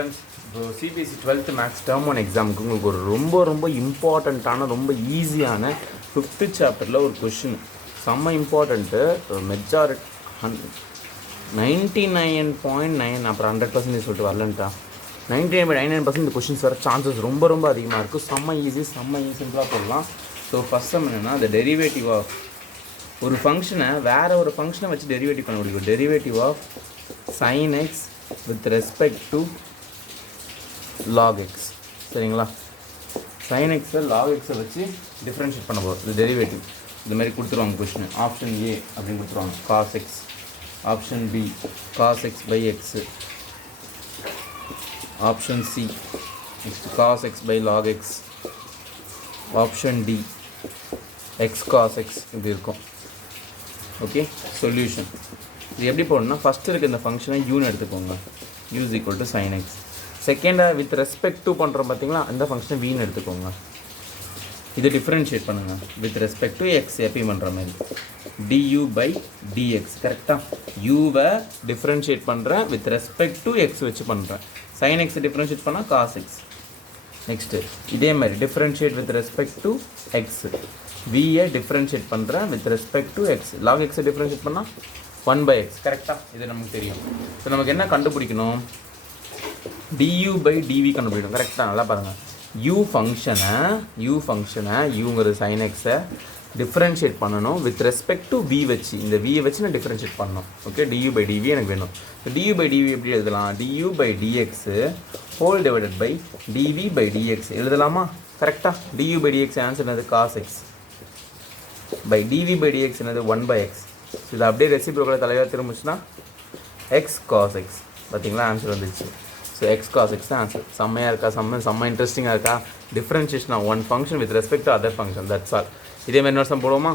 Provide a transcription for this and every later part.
இப்போ CBSE 12th maths term 1 எக்ஸாமுக்கு உங்களுக்கு ஒரு ரொம்ப இம்பார்ட்டண்ட்டான ரொம்ப ஈஸியான 5th சாப்டரில் ஒரு கொஷின் செம்ம இம்பார்ட்டண்ட்டு மெஜாரிட்டி 99.9 அப்புறம் 100% சொல்லிட்டு வரலன்ட்டா 99.99% இந்த கொஷின்ஸ் வர சான்சஸ் ரொம்ப அதிகமாக இருக்கும். செம்ம ஈஸி சிம்பிளாக போடலாம். ஸோ ஃபஸ்ட் சம் என்னென்னா the derivative ஆஃப் ஒரு ஃபங்க்ஷனை வேறு ஒரு ஃபங்க்ஷனை வச்சு டெரிவேட்டிவ் பண்ண முடியும். Derivative of sin x with respect to log x சரிங்களா. sin x log x வச்சு டிஃப்ரென்ஷியேட் பண்ண போகிறோம். இது டெரிவேட்டிவ் இந்த மாதிரி கொடுத்துருவாங்க கொஸ்டின். ஆப்ஷன் ஏ அப்படின்னு கொடுத்துருவாங்க cos x, option B cos x by x, option C next cos x by log x, option D x cos x இப்படி இருக்கும். ஓகே சொல்யூஷன் இது எப்படி போடணும்னா ஃபஸ்ட்டு இருக்க இந்த ஃபங்க்ஷனை யூன்னு எடுத்துக்கோங்க. u is equal to sin x. செகண்டாக வித் ரெஸ்பெக்ட் டு பண்ணுறோம் பார்த்தீங்களா, அந்த ஃபங்க்ஷனை வீன்னு எடுத்துக்கோங்க. இது டிஃப்ரென்ஷியேட் பண்ணுங்கள் வித் ரெஸ்பெக்ட் டு எக்ஸ் எப்பயும் பண்ணுற மாதிரி du by dx கரெக்டாக. யூவை டிஃப்ரென்ஷியேட் பண்ணுறேன் வித் ரெஸ்பெக்ட் டு எக்ஸ் வச்சு பண்ணுறேன். sin x டிஃப்ரென்ஷியேட் பண்ணால் cos x. நெக்ஸ்ட்டு இதே மாதிரி differentiate with respect to x. வியை டிஃப்ரென்ஷியேட் பண்ணுறேன் with respect to x. log x differentiate பண்ணால் 1/x கரெக்டாக. இது நமக்கு தெரியும். ஸோ நமக்கு என்ன கண்டுபிடிக்கணும், du by dv கண்டுபிடிக்கணும் கரெக்டாக. நல்லா பாருங்கள், u ஃபங்க்ஷனை யூங்கிறது sin x-ஐ டிஃப்ரென்ஷியேட் பண்ணணும் வித் ரெஸ்பெக்ட் டு v வச்சு. இந்த v வச்சு நான் டிஃப்ரென்ஷியேட் பண்ணணும். ஓகே du by dv எனக்கு வேணும். du by dv எப்படி எழுதலாம், du by dx whole divided by dv by dx எழுதலாமா கரெக்டாக. du by dx ஆன்சர் என்னது cos x by dv by dx என்னது 1/x. இது அப்படியே ரெசிப்ரோக்கலை தலையாக திரும்பிச்சுன்னா x cos x. பார்த்தீங்களா ஆன்சர் வந்துச்சு. ஸோ x cos x தான் ஆன்சர். செம்மையாக இருக்கா, செம்ம இன்ட்ரெஸ்டிங்காக இருக்கா. Differentiation of one function with respect to other function, that's all. இதே மாதிரி இன்னொரு சம் போடுவோமா.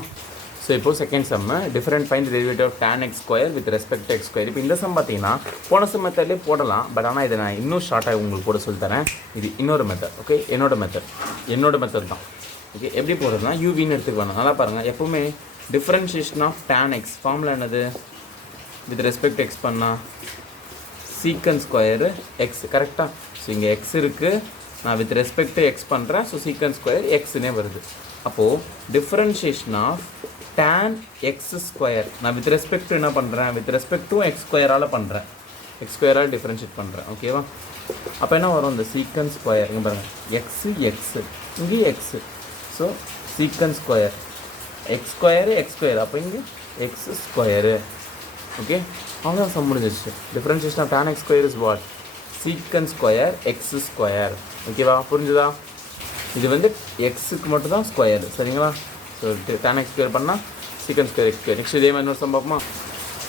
ஸோ இப்போது second sum different find derivative of tan x square with respect to x square. இப்போ இந்த சம் பார்த்தீங்கன்னா போன சம் மெத்தட்லேயே போடலாம், பட் ஆனால் இதை நான் இன்னும் ஷார்ட்டாக உங்களுக்கு போட சொல்லித்தரேன். இது இன்னொரு மெத்தட். ஓகே என்னோட மெத்தட் தான். ஓகே எப்படி போடுறதுனா யூவின்னு எடுத்துக்கலாம். நல்லா பாருங்கள், எப்போவுமே differentiation of tan x formula என்னது, வித் ரெஸ்பெக்ட் டு எக்ஸ் பண்ணால் சீக்கன் ஸ்கொயரு எக்ஸ் கரெக்டாக. ஸோ இங்கே எக்ஸ் இருக்குது, நான் வித் ரெஸ்பெக்ட் டு எக்ஸ் பண்ணுறேன். ஸோ சீக்கன் ஸ்கொயர் எக்ஸ்னே வருது. அப்போது differentiation of tan x square நான் வித் ரெஸ்பெக்ட் டு என்ன பண்ணுறேன், வித் ரெஸ்பெக்ட் டு எக்ஸ் ஸ்கொயரால் பண்ணுறேன். எக்ஸ் ஸ்கொயரால் டிஃப்ரென்ஷியேட் பண்ணுறேன். ஓகேவா. அப்போ என்ன வரும், இந்த சீக்கன் ஸ்கொயர் இங்கே பாருங்கள், எக்ஸு இங்கேயும் x. So secant square x square அப்போ இங்கே எக்ஸ் ஸ்கொயரு. ஓகே அவ்வளோதான் சம் முடிஞ்சிருச்சு. Differentiation of tan x square is what, secant square x square. ஓகேவா, புரிஞ்சுதா. இது வந்து எக்ஸுக்கு மட்டும் தான் ஸ்கொயர் சரிங்களா. ஸோ tan x ஸ்கொயர் பண்ணால் சீக்கன் ஸ்கொயர் எக்ஸ் ஸ்கொயர். நெக்ஸ்ட் இதே மாதிரி இன்னொரு சம் பார்ப்போமா.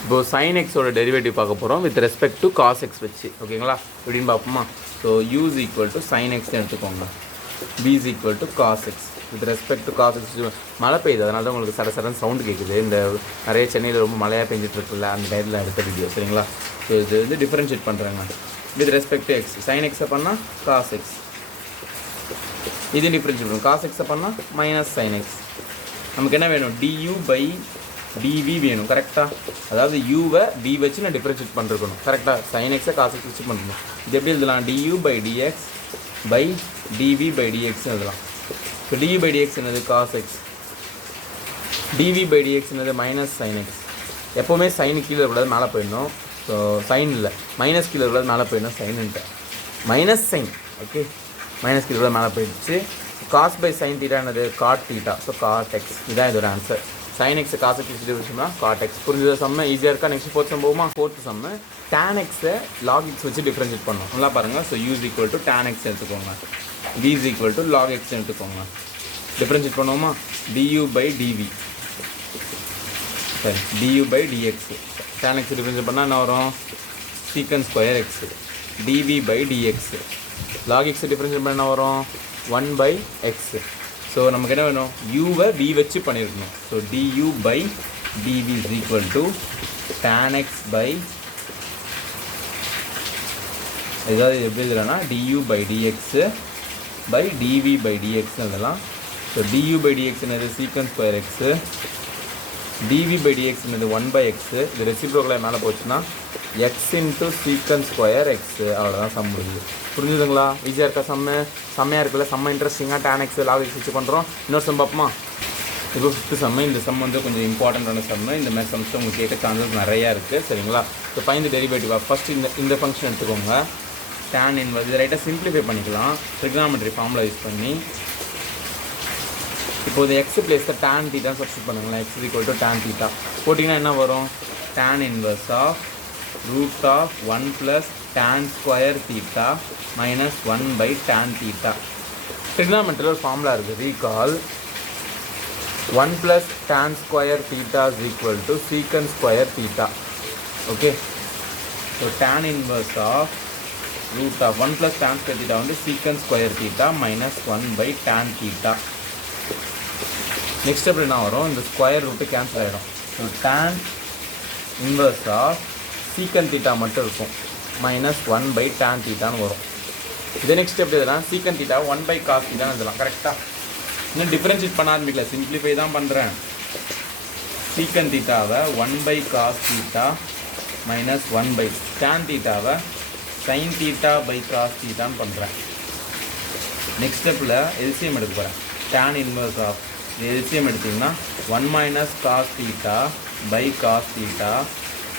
இப்போது sin x-ஓட டெரிவேட்டிவ் பார்க்க போகிறோம் with respect to cos x வச்சு. ஓகேங்களா, எப்படின்னு பார்ப்போமா. So u is equal to sin x எடுத்துக்கோங்க, b is equal to cos x with respect to cos x. மழை பெய்யுது, அதனால தான் உங்களுக்கு சடசடன் சவுண்டு கேட்குது. இந்த நிறைய சென்னையில் ரொம்ப மழையாக பெஞ்சிட்டு இருக்குல்ல, அந்த டைத்தில் எடுத்த வீடியோ சரிங்களா. ஸோ இது வந்து டிஃப்ரென்ஷியேட் பண்ணுறாங்க with respect to X. sin x பண்ணால் cos x, இது டிஃப்ரென்ஷியேட் பண்ணும். cos x பண்ணால் மைனஸ் sin x. நமக்கு என்ன வேணும், du by dv வேணும் கரெக்டாக. அதாவது யூவை v வச்சு நான் டிஃப்ரென்ஷியேட் பண்ணிருக்கணும் கரெக்டாக. sin x cos x வச்சு பண்ணணும். இது எப்படி எழுதலாம், du by dx by dv by dx எழுதலாம். ஸோ dv by dx என்னது cos x, dv by dx என்னது மைனஸ் sin x. எப்போவுமே சைனு கீழே இருக்கக்கூடாது, மேலே போயிடணும். ஸோ சைன் இல்லை, மைனஸ் கீழே இருக்கக்கூடாது, மேலே போயிடணும். சைனுன்ட்டு மைனஸ் சைன். ஓகே மைனஸ் கீழே இருக்கக்கூடாது, மேலே போயிடுச்சு. காஸ் பை சைன் தீட்டா என்னது cot theta. So cot x, இதுதான் இதோட ஆன்சர். sin x காஸ் எக்ஸ் வச்சுன்னா காட் எக்ஸ். புரிஞ்சது செம்ம ஈஸியாக இருக்கா. நெக்ஸ்ட் ஃபோர்த் சம் போகுமா. ஃபோர்த் சம்மு tan x-ஐ log x வச்சு டிஃப்ரென்ஷியேட் பண்ணணும். நல்லா பாருங்கள். So u is equal to tan x எடுத்துக்கோங்க, v is equal to log x எடுத்துக்கோங்க. டிஃப்ரென்ஷியேட் பண்ணுவோமா. du by dv சரி du by dx. tan x differentiate பண்ணால் என்ன வரும், சீக்கன் square x. dv by dx log x differentiate பண்ணால் என்ன வரும், 1/x. ஸோ நமக்கு என்ன வேணும், யூவை v வச்சு பண்ணியிருக்கணும். So du by dv is equal to tan x by ஏதாவது எப்படி இல்லைன்னா du by dx by dv by dx அதெல்லாம். ஸோ du by dx என்னது secant square x, dv by dx இது 1/x, இது ரெசிப்ரோக்கலாக மேலே போச்சுன்னா x into secant square x, அவ்வளோதான் சம் முடியுது. புரிஞ்சுதுங்களா? ஈஸியாக இருக்கா சம்மு? செம்மையாக இருக்குல்ல? செம்ம இன்ட்ரெஸ்டிங்காக tan x log x வச்சு பண்ணுறோம். இன்னொரு சம் பார்ப்போமா? இப்போ 5th சம்மு. இந்த சம் வந்து கொஞ்சம் இம்பார்ட்டண்ட்டான சம்மு. இந்த மாதிரி சம்ஸ் உங்களுக்கு கேட்க சான்சஸ் நிறையா இருக்குது. சரிங்களா? இப்போ ஃபைண்ட் தி டெரிவேட்டிவ். ஃபஸ்ட்டு இந்த ஃபங்க்ஷன் எடுத்துக்கோங்க. tan இன்வர்ஸ் இது ரைட்டாக சிம்பிளிஃபை பண்ணிக்கலாம் ட்ரிக்னாமெட்ரி ஃபார்முலா யூஸ் பண்ணி. இப்போது எக்ஸ் பிளேஸில் tan θ சப்ஸ்டியூட் பண்ணுங்களேன். x = tan θ போட்டிங்கன்னா என்ன வரும்? tan inverse of √1 + tan square θ minus 1/tan θ. ட்ரிக்னாமெட்ரியில் ஒரு ஃபார்முலா இருக்குது. Recall 1 + tan square θ = secant square θ. Okay, so tan inverse of √1 + tan square θ வந்து secant square θ minus 1/tan θ. Next step என்ன வரும்? இந்த ஸ்கொயர் ரூட்டு கேன்சல் ஆகிடும். So tan inverse of secant θ மட்டும் இருக்கும் minus 1/tan θன்னு வரும். இதே நெக்ஸ்ட் ஸ்டெப் இதெல்லாம் secant θ 1/cos θன்னு எழுதலாம். கரெக்டாக? இன்னும் டிஃப்ரென்ஷியேட் பண்ண ஆரம்பிக்கல, சிம்பிளிஃபை தான் பண்ணுறேன். secant θவை 1/cos θ minus 1/tan θவை sin θ/cos θன்னு பண்ணுறேன். நெக்ஸ்ட் ஸ்டெப்பில் எல்சிஎம் எடுக்க போகிறேன். tan இன்வர்ஸ் ஆஃப் எல்சிஎம் எடுத்திங்கன்னா 1 - cos θ/cos θ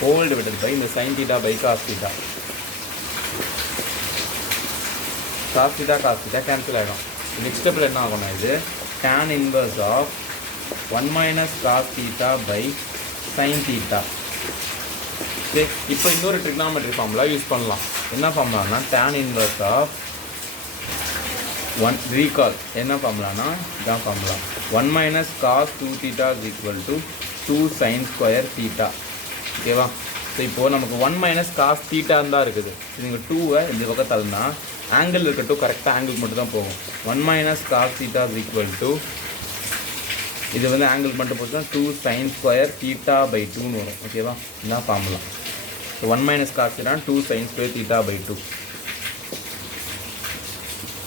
whole divided by இந்த sin θ/cos θ. cos θ கேன்சல் ஆகிடும். நெக்ஸ்ட் ஸ்டெப்பில் என்ன ஆகும்னா இது tan inverse of 1 - cos θ/sin θ. சரி, இப்போ இன்னொரு ட்ரிக்னாமெட்ரி ஃபார்முலா யூஸ் பண்ணலாம். என்ன ஃபார்முலானா tan இன்வர்ஸ் ஆஃப் 1 ரீகால் என்ன ஃபார்முலானா இதான் ஃபார்முலா 1 - cos 2θ = 2 sin ஸ்கொயர் θ. ஓகேவா? ஸோ இப்போது நமக்கு 1 - cos θன்னு தான் இருக்குது. நீங்கள் 2வை இந்த பக்கம் தள்ளினா ஆங்கிள் இருக்கட்டும், கரெக்டாக ஆங்கிள் மட்டும் தான் போகும். 1 - cos θ = இது வந்து ஆங்கிள் மட்டும் போச்சுன்னா 2 sin ஸ்கொயர் θ/2ன்னு வரும். ஓகேவா? இதுதான் formula. So 1 - cos θ 2 sin square θ/2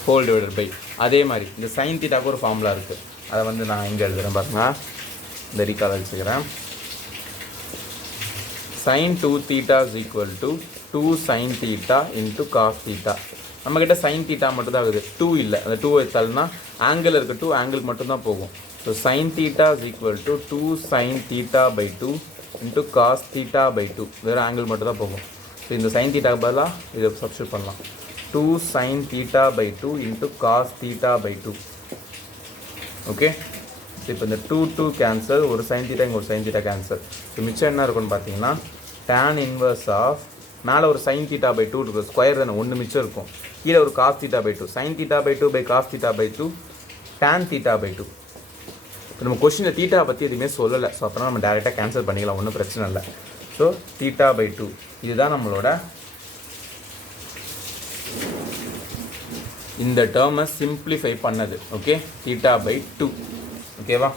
whole divided by. அதே மாதிரி இந்த sin θக்கு ஒரு ஃபார்முலா இருக்குது. அதை வந்து நான் இங்கே எழுதுகிறேன் பாருங்க. இந்த ரீகால் வச்சுக்கிறேன். sin 2θ = 2 sin θ into cos θ. நம்மக்கிட்ட sin θ மட்டும் தான் இருக்குது, 2 இல்லை. அந்த 2 வைத்தால்னா ஆங்கிள் இருக்கட்டும், ஆங்கிள் மட்டும்தான் போகும். So sin θ = 2 sin θ/2 into cos θ/2 வேறு ஆங்கிள் மட்டும் தான் போகும். ஸோ இந்த sin θக்கு பதிலாக இதை சப்ஸ்டியூட் பண்ணலாம். 2 sin θ/2 into cos θ/2. Okay, so இப்போ இந்த 2 கேன்சல், ஒரு sin θ இங்கே ஒரு sin θ கேன்சல். ஸோ மிச்சம் என்ன இருக்குன்னு பார்த்தீங்கன்னா tan இன்வர்ஸ் ஆஃப் மேலே ஒரு sin θ/2 இருக்குது, ஸ்கொயர் தானே, ஒன்று மிச்சம் இருக்கும். கீழே ஒரு cos θ/2, sin θ/2/cos θ/2 tan θ/2. இப்போ நம்ம கொஸ்டினில் தீட்டா பற்றி எதுவுமே சொல்லலை. ஸோ அப்போனா நம்ம டேரெக்டாக கேன்சல் பண்ணிக்கலாம், ஒன்றும் பிரச்சனை இல்லை. ஸோ θ/2 இதுதான் நம்மளோட இந்த டேர்மை சிம்பிளிஃபை பண்ணது. ஓகே, θ/2. ஓகேவா?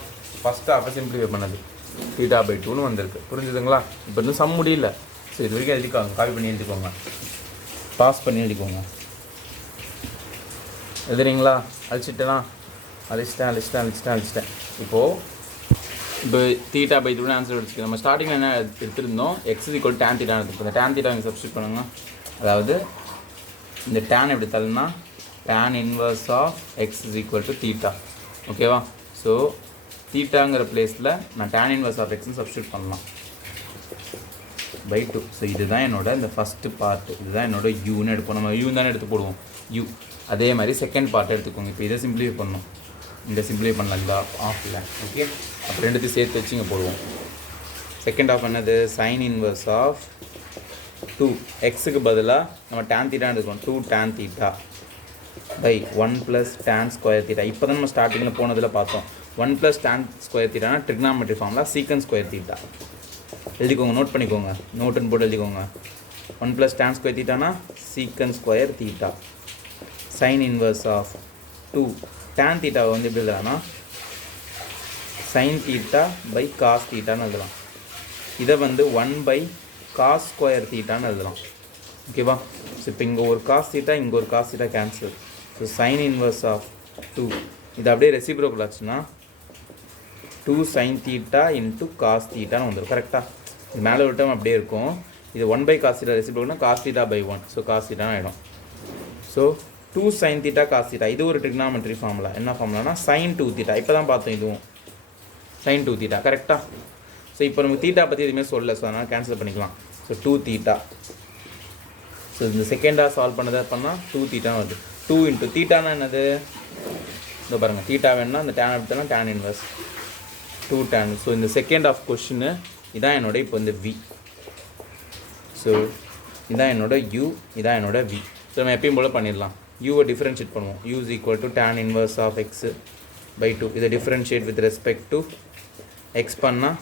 ஃபஸ்ட்டு அப்போ சிம்பிளிஃபை பண்ணது θ/2ன்னு வந்திருக்கு. புரிஞ்சுதுங்களா? இப்போ இன்னும் சம் முடியல. ஸோ இது வரைக்கும் எழுதிக்கோங்க, காப்பி பண்ணி எழுதிக்கோங்க, பாஸ் பண்ணி எழுதிக்கோங்க. எழுதுறீங்களா? அழிச்சிட்டேன். இப்போது θ/2 ஆன்சர் எடுத்துக்கோங்க. நம்ம ஸ்டார்டிங்கில் என்ன எடுத்திருந்தோம்? x = tan θ எடுத்துக்கோங்க. இந்த tan θ சப்ஸ்டியூட் பண்ணுங்க. அதாவது இந்த tan எப்படி தள்ளுனா tan இன்வர்ஸ் ஆஃப் x = θ. ஓகேவா? ஸோ தீட்டாங்கிற பிளேஸில் நான் tan இன்வர்ஸ் ஆஃப் எக்ஸ்ன்னு சப்ஸ்டியூட் பண்ணலாம் /2. ஸோ இதுதான் என்னோட இந்த ஃபஸ்ட்டு பார்ட்டு, இதுதான் என்னோட யூன்னு எடுப்போம். நம்ம யூ தானே எடுத்து போடுவோம், யூ. அதே மாதிரி செகண்ட் பார்ட்டை எடுத்துக்கோங்க. இப்போ இதை சிம்பிளிஃபை பண்ணணும், இந்த சிம்பிளிஃபை பண்ணலாம், இந்த ஆஃபில். ஓகே, அப்போ ரெண்டுத்தையும் சேர்த்து வச்சு இங்கே போடுவோம். செகண்ட் ஆஃப் என்னது? சைன் இன்வர்ஸ் ஆஃப் 2 எக்ஸுக்கு பதிலாக நம்ம tan θ எடுத்துக்கோம். 2 tan θ பை 1 + tan ஸ்கொயர் θ. இப்போ தான் நம்ம ஸ்டார்டிங்கில் போனதில் பார்த்தோம். 1 + tan ஸ்கொயர் θனா ட்ரிக்னாமெட்ரி ஃபார்முலா secant ஸ்கொயர் θ. எழுதிக்கோங்க, நோட் பண்ணிக்கோங்க, நோட்டுன்னு போட்டு எழுதிக்கோங்க. 1 + tan ஸ்கொயர் θனா secant square θ. Sine inverse of 2 tan θவை வந்து எப்படி எழுதலாம்னா sin θ/cos θன்னு எழுதலாம். இதை வந்து 1/cos ஸ்கொயர் θன்னு எழுதலாம். ஓகேவா? ஸோ இப்போ இங்கே ஒரு cos θ, இங்கே ஒரு cos θ cancel. So sine inverse of 2 இது அப்படியே ரெசிப்ரோக்கல் ஆச்சுன்னா 2 sin theta into cos theta வந்துடும் கரெக்டாக. இது மேலே ஒரு டைம் அப்படியே இருக்கும். இது 1 by cos theta ரெசிப்ரோக்கல்னா cos theta by 1. So cos theta ஆகிடும். So 2 sin theta cos theta இது ஒரு trigonometry ஃபார்முலா. என்ன ஃபார்முலானா sin 2 theta. இப்போ தான் பார்த்தோம் இதுவும் sin 2 theta கரெக்டாக. ஸோ இப்போ நமக்கு தீட்டா பற்றி எதுவுமே சொல்லலை. ஸோ அதனால் கேன்சல் பண்ணிக்கலாம். So 2 theta. ஸோ இந்த செகண்டாக சால்வ் பண்ணதை பண்ணால் 2 theta வருது. 2 into தீட்டானா என்னது? இந்த பாருங்கள், தீட்டா வேணுன்னா இந்த டேன் எடுத்தோன்னா டேன் இன்வர்ஸ் 2 tan. ஸோ இந்த செகண்ட் ஆஃப் கொஷின்னு இதான் என்னோட இப்போ இந்த v. ஸோ இதான் என்னோட u, இதான் என்னோட v. ஸோ நம்ம எப்பயும் போல் பண்ணிடலாம். யூவை டிஃப்ரென்ஷியேட் பண்ணுவோம். u is equal to tan inverse of x by 2. இதை differentiate with respect to x பண்ணால்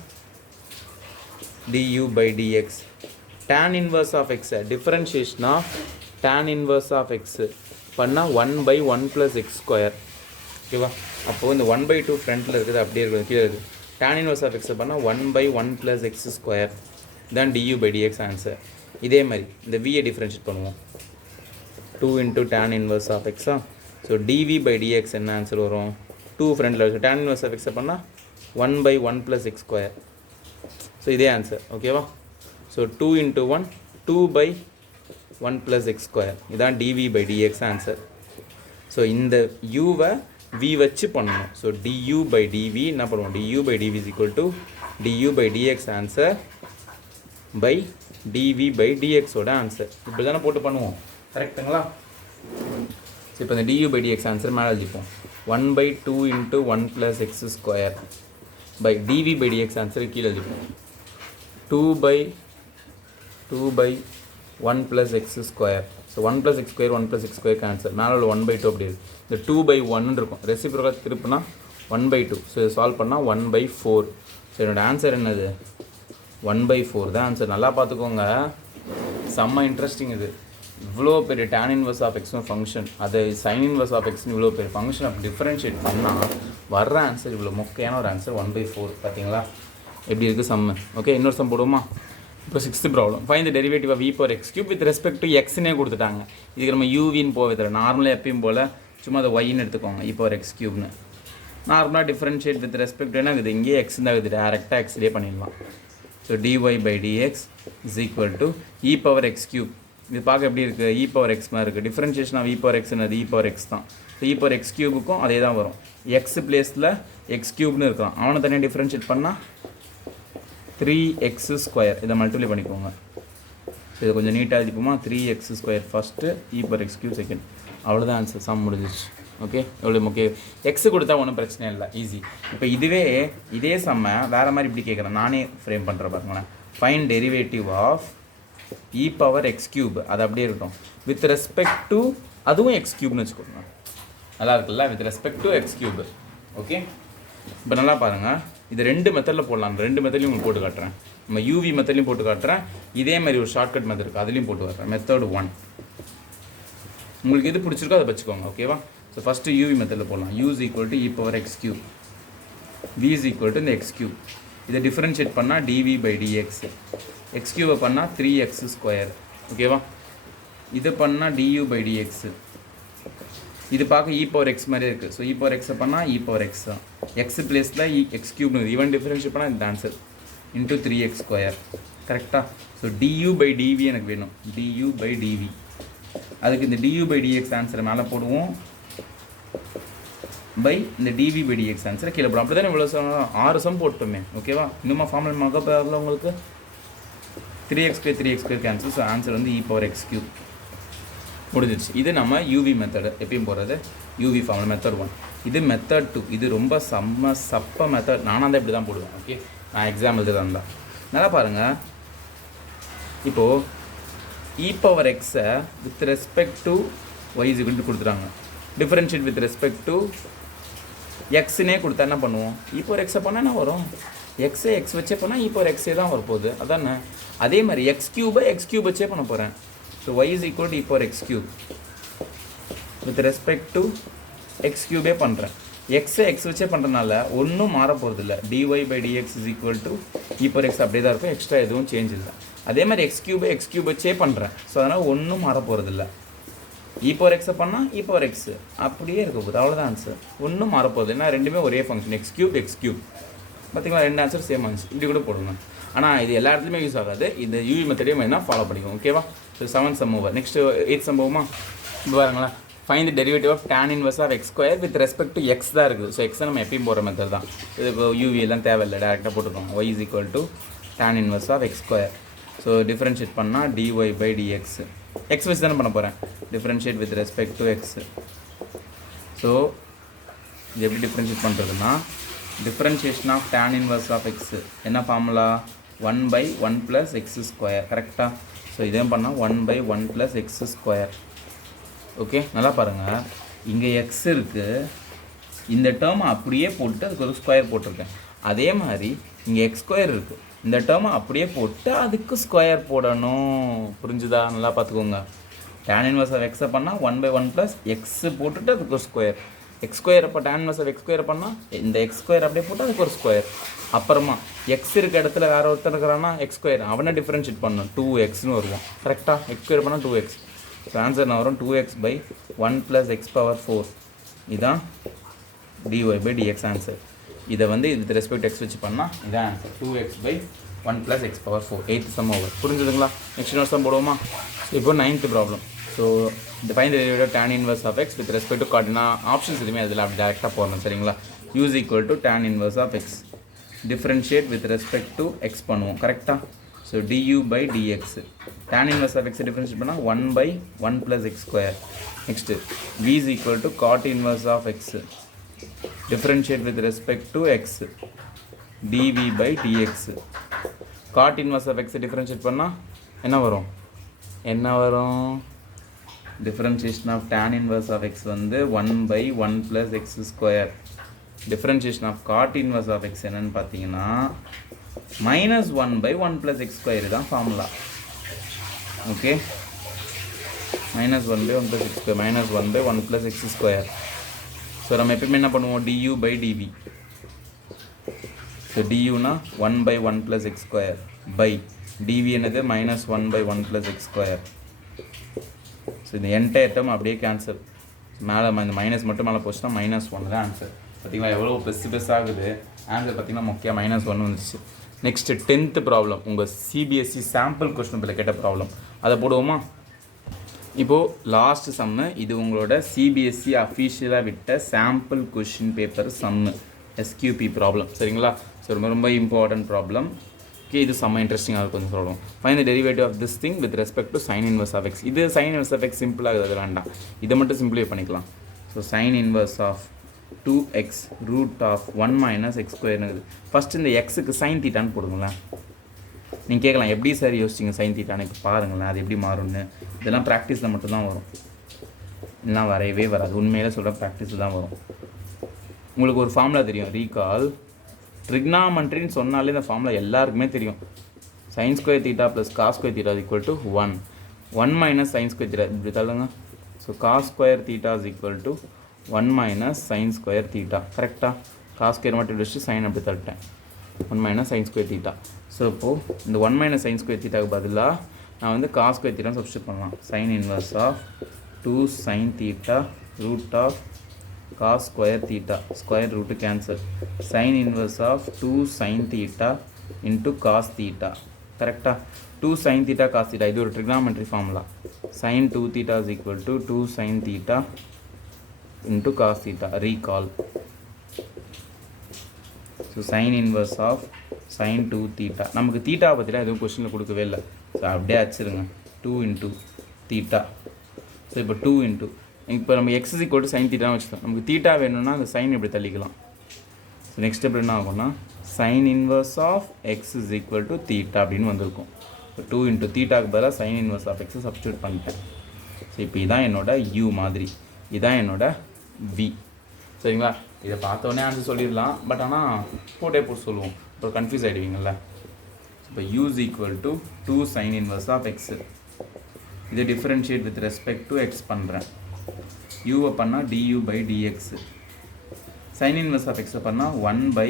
du by dx. tan inverse of x differentiation of tan inverse of x பண்ணால் 1 by 1 plus x square. ஓகேவா? அப்போது இந்த 1 by 2 ஃப்ரண்ட்டில் இருக்குது அப்படியே இருக்குது கீழே இருக்குது. tan inverse of x பண்ணால் 1 by 1 plus x square தான் du by dx ஆன்சர். இதே மாதிரி இந்த v-ஐ டிஃப்ரென்ஷியேட் பண்ணுவோம். 2 into tan inverse of x. So dv by dx என்ன ஆன்சர் வரும்? 2 ஃப்ரண்ட்டில் இருக்குது. tan inverse of x பண்ணால் 1 by 1 plus x square. So இதே ஆன்சர். ஓகேவா? So 2 into 1 2 by 1 plus x square இதான் dv by dx answer. So இந்த யூவை v வச்சு பண்ணணும். ஸோ du by dv என்ன பண்ணுவோம்? du by dv is equal to du by dx answer by dv by dx ஓட answer. இப்படி தானே போட்டு பண்ணுவோம் கரெக்டுங்களா? ஸோ இப்போ இந்த du by dx ஆன்சர் மேலே எழுதிப்போம். 1 by 2 into 1 plus x square by dv by dx answer கீழே எழுதிப்போம். 2 by 1 plus x square. So 1 plus x square 1 plus x square cancel. மேலே உள்ள 1 by 2 அப்படி இருக்குது. இந்த 2 by 1 இருக்கும். ரெசிப்ரோக்கல் திருப்பினா 1 by 2. ஸோ இதை சால்வ் பண்ணால் 1 by 4. ஸோ என்னோடய ஆன்சர் என்னது? 1 by 4 தான் ஆன்சர். நல்லா பார்த்துக்கோங்க, செம்ம இன்ட்ரெஸ்டிங் இது. இவ்வளோ பெரிய tan inverse of x function, அது sin inverse of x இவ்வளோ பெரிய ஃபங்க்ஷன் அப்படி டிஃப்ரென்ஷியேட் பண்ணால் வர்ற ஆன்சர் இவ்வளோ மொக்கையான ஒரு ஆன்சர் 1 by 4. பார்த்தீங்களா எப்படி இருக்குது சம்மு? ஓகே, இன்னொரு சம் போடுவோமா? இப்போ 6th problem. Find the derivative of e power x cube with respect to எக்ஸ்னே கொடுத்துட்டாங்க. இதுக்கு நம்ம யூவின்னு போவே தர நார்மலாக எப்பயும் போல் சும்மா அதை ஒய்ன்னு எடுத்துக்கோங்க. e பவர் x கியூப்னு நார்மலாக டிஃப்ரென்ஷியேட் வித் ரெஸ்பெக்ட் டு என்ன இருக்குது? இங்கேயே எக்ஸ் தான் இருக்குது, டேரெக்டாக எக்ஸ்லேயே பண்ணிடலாம். So dy by dx is equal to e power x cube. இது பார்க்க எப்படி இருக்குது? e பவர் x மாதிரி இருக்குது. Differentiation of e power x என்னது? e பவர் x தான். ஸோ e பவர் x கியூபுக்கும் அதே தான் வரும். எக்ஸ் பிளேஸில் எக்ஸ் கியூப்னு இருக்கலாம். அவனை தனியாக டிஃப்ரென்ஷியேட் பண்ணால் 3x ஸ்கொயர். இதை மல்டிப்ளை பண்ணிக்கோங்க. இதை கொஞ்சம் நீட்டாக எழுதிப்போமா? 3x square first, e power x cube second. அவ்வளோதான் ஆன்சர். சம் முடிஞ்சிச்சு. ஓகே, எவ்வளோ ஓகே. எக்ஸ் கொடுத்தா ஒன்றும் பிரச்சனை இல்லை, ஈஸி. இப்போ இதுவே இதே சம்மை வேறு மாதிரி இப்படி கேட்குறேன், நானே ஃப்ரேம் பண்ணுற பாருங்களேன். Fine derivative of e power x cube, அது அப்படியே இருக்கட்டும். வித் ரெஸ்பெக்ட் டு அதுவும் x கியூப்னு வச்சுக்கோங்க. நல்லா இருக்குல்ல? With respect to x cube. Okay, இப்போ நல்லா பாருங்கள், இது 2 மெத்தடில் போடலாம். 2 மெத்தட்லையும் உங்களுக்கு போட்டு காட்டுறேன். நம்ம யூவி மெத்தட்லையும் போட்டு காட்டுறேன். இதே மாதிரி ஒரு ஷார்ட்கட் மெத்தட் இருக்குது, அதுலேயும் போட்டு காட்டுறேன். மெத்தட் 1 உங்களுக்கு எது பிடிச்சிருக்கோ அதை வச்சுக்கோங்க. ஓகேவா? ஸோ ஃபஸ்ட்டு யூவி மெத்தடில் போடலாம். u is equal to e power x cube, v is equal to இந்த x கியூப். இதை டிஃப்ரென்ஷியேட் பண்ணால் dv by dx. x கியூபை பண்ணால் 3x ஸ்கொயர். ஓகேவா? இது பண்ணால் du by dx. இது பார்க்க e பவர் x மாதிரியே இருக்குது. ஸோ e பவர் x பண்ணால் e பவர் x தான். எக்ஸ் பிளேஸில் எக்ஸ் கியூப்னு ஈவன் டிஃபரன்ஷியேட் பண்ணால் இந்த ஆன்சர் இன்ட்டு 3x ஸ்கொயர். கரெக்டாக? ஸோ du by dv எனக்கு வேணும். du by dv. அதுக்கு இந்த du by dx ஆன்சரை மேலே போடுவோம், பை இந்த dv by dx ஆன்சரை கீழே போடும். அப்படி தானே இவ்வளோ 6 சம் போட்டோமே. ஓகேவா? இன்னுமா ஃபார்முலா மகப்பதில் உங்களுக்கு 3x square 3x square cancel. So answer வந்து e பவர் x கியூப். முடிஞ்சிச்சு. இது நம்ம யூவி மெத்தடு எப்பயும் போகிறது. UV formula method 1. இது மெத்தட் 2. இது ரொம்ப சப்ப மெத்தட். நானாக தான் இப்படி தான் போடுவேன். ஓகே, நான் எக்ஸாம் எழுதுதான் தான். நல்லா பாருங்கள், இப்போது e பவர் எக்ஸை with respect to y is equal to கொடுத்துட்டாங்க. டிஃபரன்ஷியேட் வித் ரெஸ்பெக்ட் டு எக்ஸ்னே கொடுத்தா என்ன பண்ணுவோம்? e பவர் எக்ஸை பண்ணால் என்ன வரும்? எக்ஸை எக்ஸ் வச்சே பண்ணால் e பவர் எக்ஸே தான் வரப்போகுது. அதானே? அதே மாதிரி எக்ஸ் கியூப் வச்சே பண்ண போகிறேன். So y is equal to e power x cube with respect to x cube பண்ணுறேன். எக்ஸை எக்ஸ் வச்சே பண்ணுறதுனால ஒன்றும் மாற போகிறது இல்லை. dy by dx is equal to e power x அப்படியே தான் இருக்கும், எக்ஸ்ட்ரா எதுவும் சேஞ்ச் இல்லை. அதே மாதிரி x கியூப் வச்சே பண்ணுறேன். ஸோ அதனால் ஒன்றும் மாற போகிறது இல்லை. e power x பண்ணால் e power x அப்படியே இருக்க போகுது. அவ்வளோதான் ஆன்சர். ஒன்றும் மாற போகுது. ஏன்னா ரெண்டுமே ஒரே ஃபங்க்ஷன், x கியூப். பார்த்தீங்களா, 2 ஆன்சர் சேம் ஆன்சர். இப்படி கூட போடுங்க. ஆனால் இது எல்லா இடத்துலையுமே யூஸ் ஆகாது. இந்த யூவி மெத்தடையும் என்ன ஃபாலோ பண்ணிக்கோங்க. ஓகேவா? ஸோ 7 சம் ஓவர். நெக்ஸ்ட்டு 8 சம் போகுமா? இப்போ பாருங்களேன், find the derivative of tan inverse of x square with respect to x தான் இருக்குது. ஸோ எக்ஸை நம்ம எப்பயும் போகிற மெத்தட் தான். இது இப்போ யூவி எல்லாம் தேவையில்லை, டேரெக்டாக போட்டுருக்கோம். y is equal to tan inverse of x square. So differentiate பண்ணால் dy பை dx. எக்ஸ் வச்சு தானே பண்ண போகிறேன். Differentiate with respect to x. So இது எப்படி டிஃப்ரென்ஷியேட் பண்ணுறதுன்னா, differentiation of tan inverse of x என்ன formula? 1 by 1 plus x square. கரெக்டாக? ஸோ இதையும் பண்ணால் 1 by 1 plus x square. Okay, நல்லா பாருங்கள். இங்கே எக்ஸ் இருக்குது, இந்த டேர்மை அப்படியே போட்டு அதுக்கு ஒரு ஸ்கொயர் போட்டிருக்கேன். அதே மாதிரி இங்கே எக்ஸ் ஸ்கொயர் இருக்குது, இந்த டேர்மை அப்படியே போட்டு அதுக்கு ஸ்கொயர் போடணும். புரிஞ்சுதா? நல்லா பார்த்துக்கோங்க. tan இன்வர்ஸ் ஆஃப் எக்ஸை பண்ணால் 1 by 1 plus x போட்டுட்டு அதுக்கு ஒரு ஸ்கொயர். எக்ஸ் ஸ்கொயர் அப்போ tan inverse of x square பண்ணால் இந்த எக்ஸ் ஸ்கொயர் அப்படியே போட்டு அதுக்கு ஒரு ஸ்கொயர். அப்புறமா எக்ஸ் இருக்க இடத்துல வேறு ஒருத்தர் இருக்கிறான்னா எக்ஸ் ஸ்கொயர், அவனை டிஃப்ரென்ஷியேட் பண்ணணும். 2xன்னு வருவான். கரெக்டாக? எக்ஸ் ஸ்கொயர் பண்ணால் 2x. ஸோ ஆன்சர் நான் வரும் 2x by 1 plus x power 4. இதுதான் dy by dx ஆன்சர். இதை வந்து இது ரெஸ்பெக்ட் எக்ஸ் வச்சு பண்ணால் இதான் answer. 2x by 1 plus x power 4. 8th sum over. புரிஞ்சுதுங்களா? நெக்ஸ்ட் இன்னொரு சம் போடுவோமா? இப்போ 9th ப்ராப்ளம். ஸோ இந்த find the derivative tan inverse of x with respect to கார்டினா ஆப்ஷன்ஸ் எதுவுமே அதில் அப்படி டேரெக்டாக போடணும். சரிங்களா? u is equal to tan inverse of x. Differentiate with respect to x பண்ணுவோம். கரெக்டாக? So du by dx. tan inverse of x differentiate பண்ணால் 1 by 1 plus x square. Next v is equal to cot inverse of x. Differentiate with respect to x. dv by dx. cot inverse of x differentiate பண்ணால் என்ன வரும்? Differentiation of tan inverse of x வந்து 1 by 1 plus x square. Differentiation of cot inverse of x என்னன்னு பார்த்தீங்கன்னா -1 by 1 plus x square தான் formula. Okay, -1 by 1 plus x square, -1 by 1 plus x square. So நம்ம எப்பயுமே என்ன பண்ணுவோம்? du by dv. So duனா 1 by 1 plus x square by dv என்னது -1 by 1 plus x square. So இந்த என்டையர் டேர்ம் அப்படியே cancel. மேலே இந்த மைனஸ் மட்டும் மேலே போச்சுன்னா -1 தான் ஆன்சர். பார்த்தீங்களா எவ்வளோ ப்ளஸ் ஆகுது? ஆன்சர் பார்த்தீங்கன்னா முக்கியம் -1 வந்துச்சு. நெக்ஸ்ட்டு 10th ப்ராப்ளம், உங்கள் சிபிஎஸ்சி சாம்பிள் கொஸ்டின் பேப்பரில் கேட்ட ப்ராப்ளம். அதை போடுவோமா? இப்போது லாஸ்ட் சம்மு, இது உங்களோட சிபிஎஸ்சி அஃபீஷியலாக விட்ட சாம்பிள் கொஸ்டின் பேப்பர் சம்மு, எஸ்கியூபி ப்ராப்ளம். சரிங்களா? ஸோ ரொம்ப ரொம்ப இம்பார்ட்டன்ட் ப்ராப்ளம். ஓகே, இது செம்ம இன்ட்ரெஸ்டிங்காக இருக்கும் இந்த problem. Find the derivative of this thing with respect to sin inverse of x. இது sin இன்வர்ஸ் ஆஃப் எக்ஸ் சிம்பிளாக அது வேண்டாம், இதை மட்டும் சிம்பிளிஃபை பண்ணிக்கலாம். So sin inverse of 2x root of 1 minus x ஸ்கொயர்னுது. ஃபஸ்ட்டு இந்த எக்ஸுக்கு சைன் தீட்டான்னு போடுங்களேன். நீங்கள் கேட்கலாம் எப்படி சார் யோசிச்சிங்க சைன் தீட்டான்னு? இப்போ பாருங்களேன் அது எப்படி மாறும்னு. இதெல்லாம் ப்ராக்டிஸில் மட்டும்தான் வரும், இல்லைனா வரையவே வராது. உண்மையிலே சொல்கிற ப்ராக்டிஸில் தான் வரும். உங்களுக்கு ஒரு ஃபார்முலா தெரியும், ரீகால். ட்ரிக்னாமெண்ட்ரின்னு சொன்னாலே இந்த ஃபார்முலா எல்லாருக்குமே தெரியும். Sine square theta plus cos square theta is equal to 1 minus sine square theta. இப்படி தள்ளுங்க. So cos square theta is equal to 1 minus sin square theta. கரெக்டாக? காஸ் ஸ்கொயர் மட்டும் வச்சு சைன் அப்படி தள்ளிட்டேன். 1 minus sin square theta. So இப்போது இந்த 1 minus sin square தீட்டாவுக்கு பதிலாக நான் வந்து காஸ் ஸ்கொயர் தீட்டான்னு சப்ஸ்டியூட் பண்ணலாம். Sine inverse of 2 sin theta root of cos square theta. Square root cancel. Sine inverse of 2 sin theta into cos theta. கரெக்டாக? 2 sin theta cos theta, இது ஒரு trigonometry formula. sin 2 theta is equal to 2 sin theta into cos theta. Recall. So sin inverse of sin 2 theta. நமக்கு theta பற்றிலாம் எதுவும் கொஸ்டினில் கொடுக்கவே இல்லை. So அப்படியே வச்சுருங்க. 2 into theta. ஸோ இப்போ 2 into இப்போ நம்ம x is equal to sin theta வச்சுக்கலாம். நமக்கு தீட்டா வேணும்னா அந்த சைன் இப்படி தள்ளிக்கலாம். ஸோ நெக்ஸ்ட் ஸ்டெப் என்ன ஆகும்னா sin inverse of x is equal to theta அப்படின்னு வந்திருக்கும். இப்போ 2 into தீட்டாக்கு பதிலாக sin inverse of x substitute பண்ணிட்டேன். ஸோ இப்போ இதான் என்னோட u மாதிரி, இதான் என்னோட v. சரிங்களா? இதை பார்த்தோன்னே ஆன்சர் சொல்லிடலாம், பட் ஆனால் போட்டு சொல்லுவோம், இப்போ கன்ஃபியூஸ் ஆகிடுவீங்கள்ல. இப்போ u is equal to 2 sin inverse of x. இதை differentiate with respect to x பண்ணுறேன். u பண்ணால் du by dx. sin inverse of x பண்ணால் 1 by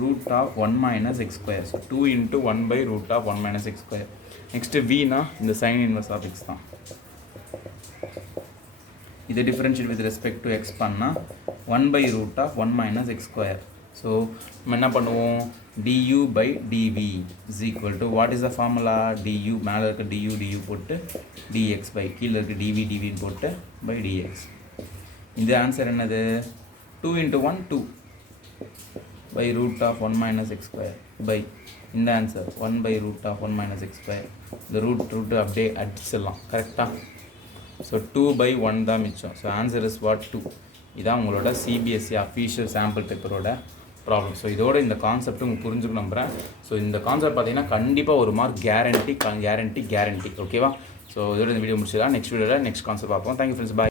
root of 1 minus x square. So 2 into 1 by root of 1 minus x square. Next vனா இந்த sin inverse of x தான். இதை differentiate with respect to x பண்ணால் 1 by root of 1 minus x square. So நம்ம என்ன பண்ணுவோம், du by dv is equal to what is the formula, du மேலே இருக்க du போட்டு dx by கீழே இருக்க dv போட்டு by dx. இந்த ஆன்சர் என்னது, 2 into 1 2 by root of 1 minus x square by இந்த answer 1 by root of 1 minus x square. இந்த ரூட் அப்படியே அடிச்சிடலாம் கரெக்டாக. ஸோ 2 by 1 தான் மிச்சம். So answer is what 2. இதான் உங்களோட சிபிஎஸ்சி அஃபீஷியல் சாம்பிள் பேப்பரோட ப்ராப்ளம். ஸோ இதோட இந்த கான்செப்ட் உங்களுக்கு புரிஞ்சுக்க நம்புகிறேன். ஸோ இந்த கான்செப்ட் பார்த்தீங்கன்னா கண்டிப்பாக ஒரு மார்க் கேரண்டி. ஓகேவா? ஸோ இதோட இந்த வீடியோ முடிச்சுக்கலாம். நெக்ஸ்ட் வீடியோவில் நெக்ஸ்ட் கான்செப்ட் பார்ப்போம். தேங்க்யூ ஃப்ரெண்ட்ஸ், பாய்.